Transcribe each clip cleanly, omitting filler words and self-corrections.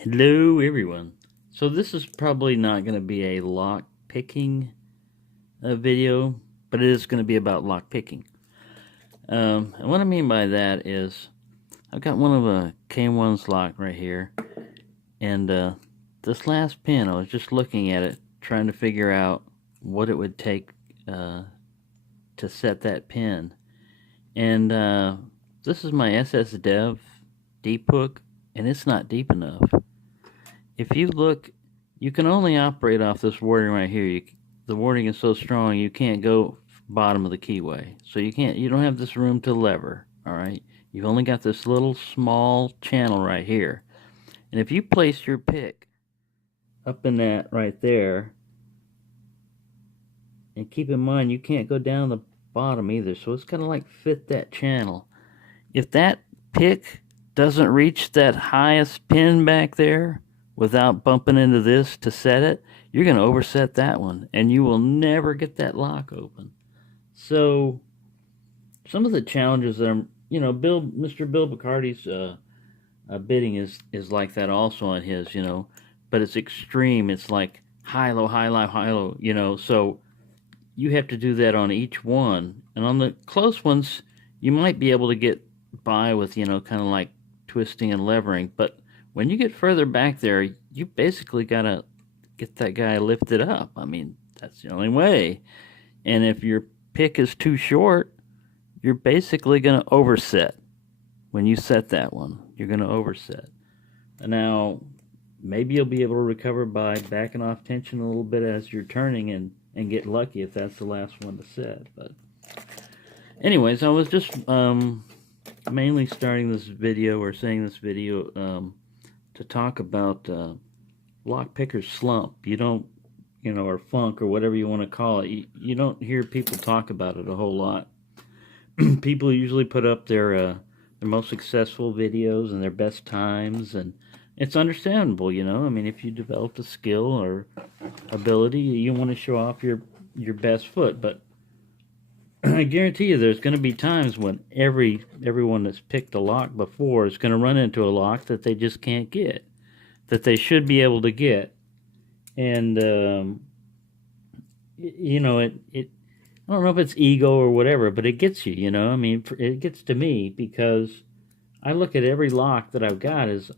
Hello everyone. So this is probably not going to be a lock picking video, but it is going to be about lock picking. And what I mean by that is I've got one of a K1's lock right here, and this last pin I was just looking at it trying to figure out what it would take to set that pin. And this is my SS Dev deep hook, and it's not deep enough. If you look, you can only operate off this wording right here. The wording is so strong you can't go bottom of the keyway. So you don't have this room to lever, all right? You've only got this little small channel right here. And if you place your pick up in that right there, and keep in mind you can't go down the bottom either, so it's gonna like fit that channel. If that pick doesn't reach that highest pin back there without bumping into this to set it, you're going to overset that one and you will never get that lock open. So some of the challenges that Mr. Bill Bacardi's bidding is like that also on his, but it's extreme. It's like high, low, high, low, high, low, so you have to do that on each one. And on the close ones, you might be able to get by with, kind of like twisting and levering. But when you get further back there, you basically got to get that guy lifted up. I mean, that's the only way. And if your pick is too short, you're basically going to overset. When you set that one, you're going to overset. Now, maybe you'll be able to recover by backing off tension a little bit as you're turning and get lucky if that's the last one to set. But anyways, I was just mainly starting this video or saying this video to talk about lockpicker's slump. You don't, or funk or whatever you want to call it. You don't hear people talk about it a whole lot. People usually put up their most successful videos and their best times, and it's understandable, I mean, if you developed a skill or ability, you want to show off your best foot. But I guarantee you, there's going to be times when everyone that's picked a lock before is going to run into a lock that they just can't get, that they should be able to get, and it I don't know if it's ego or whatever, but it gets you. I mean, it gets to me because I look at every lock that I've got as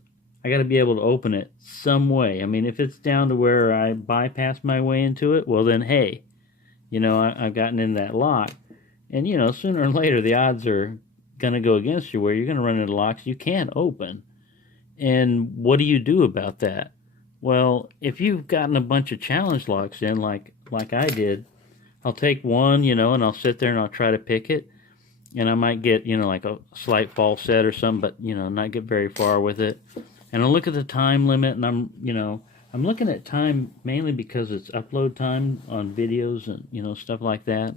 I got to be able to open it some way. I mean, if it's down to where I bypass my way into it, well then, hey, I've gotten in that lock. And, sooner or later, the odds are going to go against you where you're going to run into locks you can't open. And what do you do about that? Well, if you've gotten a bunch of challenge locks in, like I did, I'll take one, and I'll sit there and I'll try to pick it. And I might get, like a slight false set or something, but, not get very far with it. And I'll look at the time limit, and I'm looking at time mainly because it's upload time on videos and, stuff like that.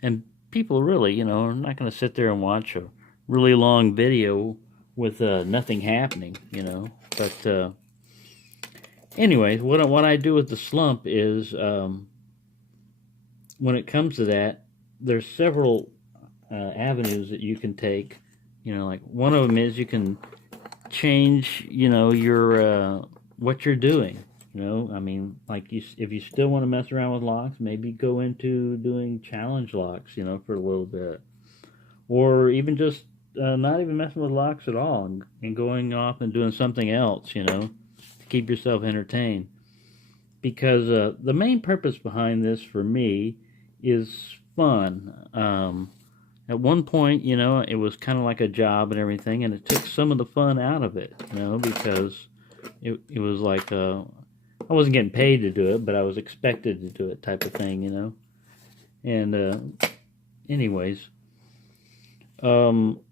And people really, are not going to sit there and watch a really long video with nothing happening, But anyway, what I do with the slump is when it comes to that, there's several avenues that you can take. Like one of them is you can change, your what you're doing. I mean, like if you still want to mess around with locks, maybe go into doing challenge locks, for a little bit, or even just not even messing with locks at all and going off and doing something else, to keep yourself entertained. Because the main purpose behind this for me is fun. At one point, it was kind of like a job and everything, and it took some of the fun out of it, because it was like I wasn't getting paid to do it, but I was expected to do it type of thing, And anyways, so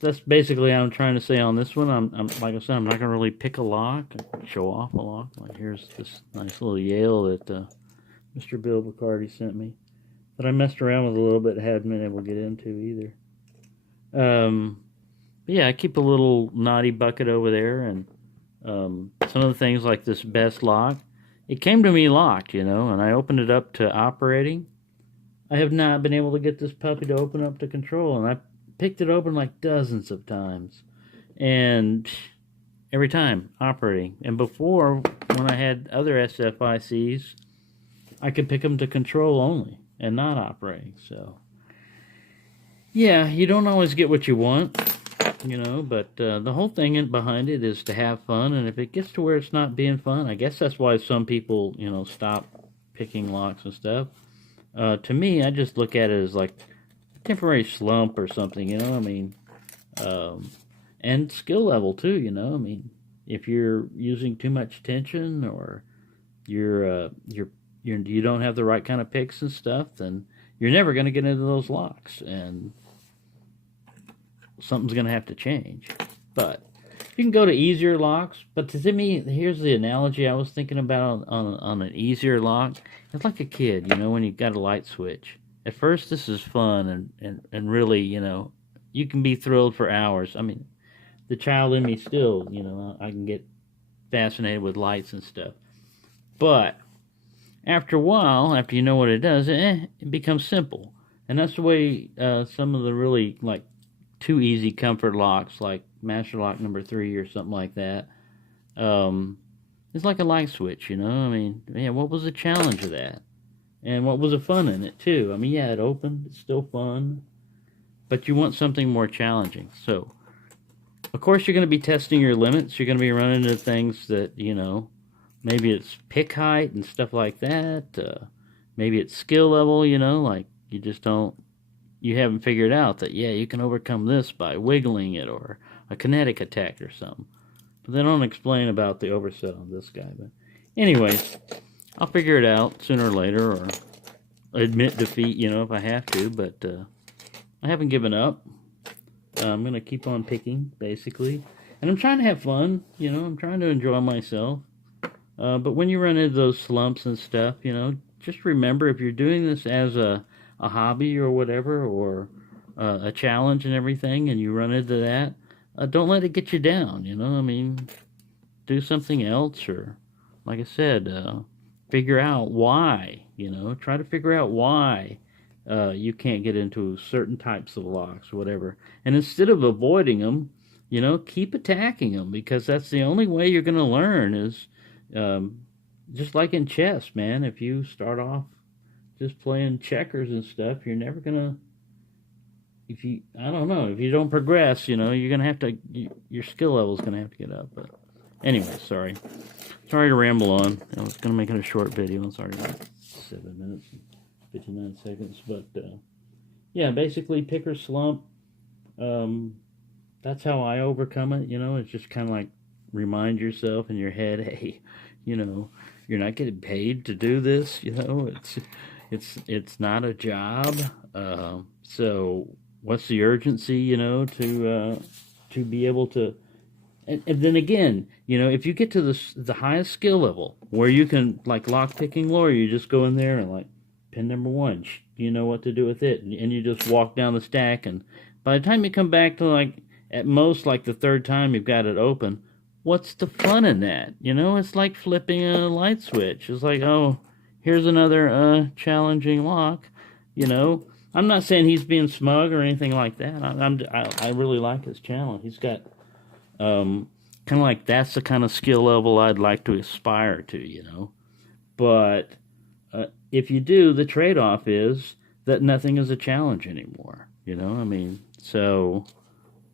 that's basically what I'm trying to say on this one. I'm like I said, I'm not gonna really pick a lock, show off a lock. Like here's this nice little Yale that Mr. Bill Bacardi sent me that I messed around with a little bit, hadn't been able to get into either. But yeah, I keep a little naughty bucket over there, and some of the things like this best lock, it came to me locked, and I opened it up to operating. I have not been able to get this puppy to open up to control, and I picked it open like dozens of times, and every time operating. And before, when I had other SFICs, I could pick them to control only and not operating. So, yeah, you don't always get what you want, you know, but the whole thing behind it is to have fun. And if it gets to where it's not being fun, I guess that's why some people, you know, stop picking locks and stuff. To me, I just look at it as like a temporary slump or something, you know. I mean, and skill level too, you know. I mean, if you're using too much tension or you don't have the right kind of picks and stuff, then you're never going to get into those locks, and something's going to have to change. But you can go to easier locks. But to me, here's the analogy I was thinking about on an easier lock. It's like a kid, you know, when you got a light switch. At first, this is fun and really, you know, you can be thrilled for hours. I mean, the child in me still, you know, I can get fascinated with lights and stuff. But after a while, after you know what it does, it becomes simple. And that's the way some of the really, like, too easy comfort locks, like Master Lock number 3 or something like that, it's like a light switch, you know? I mean, yeah, what was the challenge of that? And what was the fun in it, too? I mean, yeah, it opened, it's still fun, but you want something more challenging. So, of course, you're going to be testing your limits. You're going to be running into things that, you know, maybe it's pick height and stuff like that. Maybe it's skill level, you know, like you haven't figured out that, yeah, you can overcome this by wiggling it or a kinetic attack or something. But they don't explain about the overset on this guy. But anyways, I'll figure it out sooner or later, or admit defeat, you know, if I have to. But I haven't given up. I'm going to keep on picking, basically. And I'm trying to have fun, you know, I'm trying to enjoy myself. But when you run into those slumps and stuff, you know, just remember, if you're doing this as a hobby or whatever, or a challenge and everything, and you run into that, don't let it get you down, you know. I mean, do something else, or, like I said, figure out why, you know. Try to figure out why you can't get into certain types of locks or whatever. And instead of avoiding them, you know, keep attacking them, because that's the only way you're going to learn is just like in chess, man. If you start off just playing checkers and stuff, you're never gonna, if you don't progress, you know, you're gonna have to, your skill level's gonna have to get up. But anyway, sorry to ramble on. I was gonna make it a short video. I'm sorry, about 7 minutes and 59 seconds. But yeah, basically pick or slump. That's how I overcome it. You know, it's just kind of like remind yourself in your head, hey, you know, you're not getting paid to do this. You know, it's not a job. So what's the urgency, you know, to be able to, and then again, you know, if you get to the highest skill level where you can, like lockpicking lore, you just go in there and like pin number 1, you know what to do with it, and you just walk down the stack, and by the time you come back to like at most like the 3rd time you've got it open, what's the fun in that? You know, it's like flipping a light switch. It's like, oh, here's another challenging lock. You know, I'm not saying he's being smug or anything like that. I really like his challenge. He's got kind of like, that's the kind of skill level I'd like to aspire to, you know. But if you do, the trade-off is that nothing is a challenge anymore. You know, I mean, so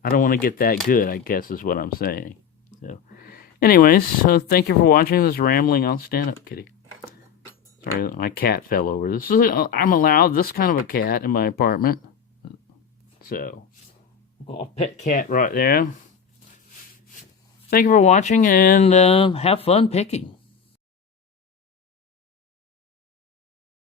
I don't want to get that good, I guess is what I'm saying. So, anyways, so thank you for watching this rambling on stand-up, kitty. Sorry, my cat fell over. I'm allowed this kind of a cat in my apartment. So, a pet cat right there. Thank you for watching, and have fun picking.